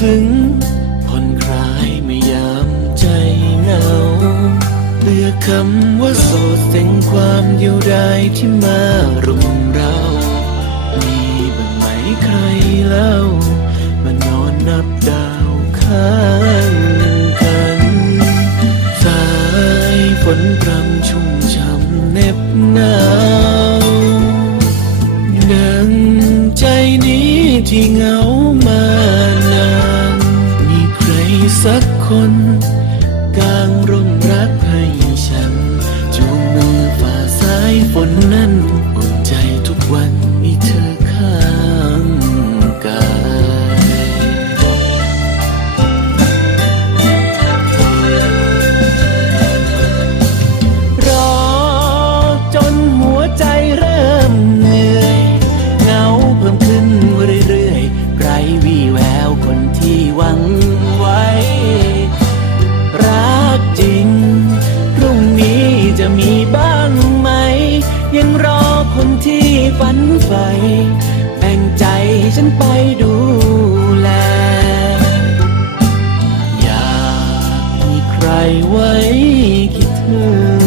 ซึ้งผ่อนคลายไม่ยามใจเหงาเลือกคำว่าโสดเต็งความเดียวดายที่มารุมเรา มีบ้างไหมใครเล่ามานอนนับดาวข้างกันสายฝนพรำชุ่มช่ำเน็บหนาวดังใจนี้ที่เหงา สักคนกลางร่มรักให้ฉัน จูงมือฝ่าสายฝนนั้นอุ่นใจทุกวันมีเธอข้างกายรอจนหัวใจเริ่มเหนื่อยเหงาเพิ่มขึ้นเรื่อยๆไร้วี่แววคนที่หวัง มีบ้างไหม ยังรอคนที่ฝันใฝ่แบ่งใจฉันไปดูแล อยากมีใครไว้คิดถึง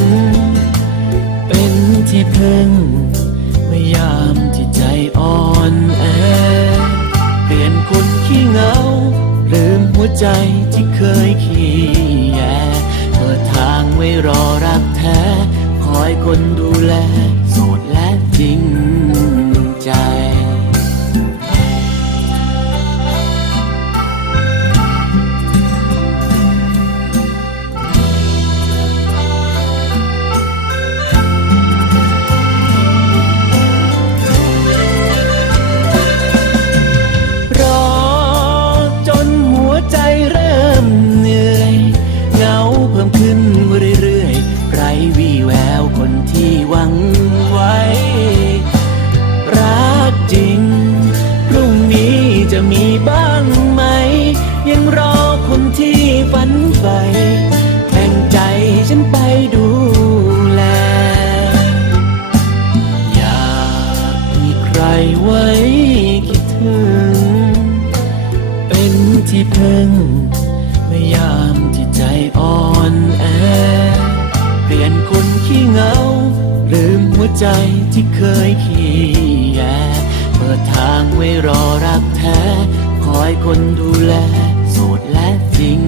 เป็นที่พึ่งเมื่อยามที่ใจอ่อนแอ เปลี่ยนคนขี้เหงาลืมหัวใจที่เคยขี้แยเปิด ไว้รอรักแท้ คอยคนดูแล โสดและจริง ยังรอคนที่ฝันใฝ่แบ่งใจฉันไปดูแล อยากมีใครไว้คิดถึง เป็นที่พึ่งเมื่อยามที่ใจอ่อนแอ เปลี่ยนคนขี้เหงา ลืมหัวใจที่เคยขี้แยเปิดทางไว้รอรักแท้ คอยคนดูแล โสดและจริง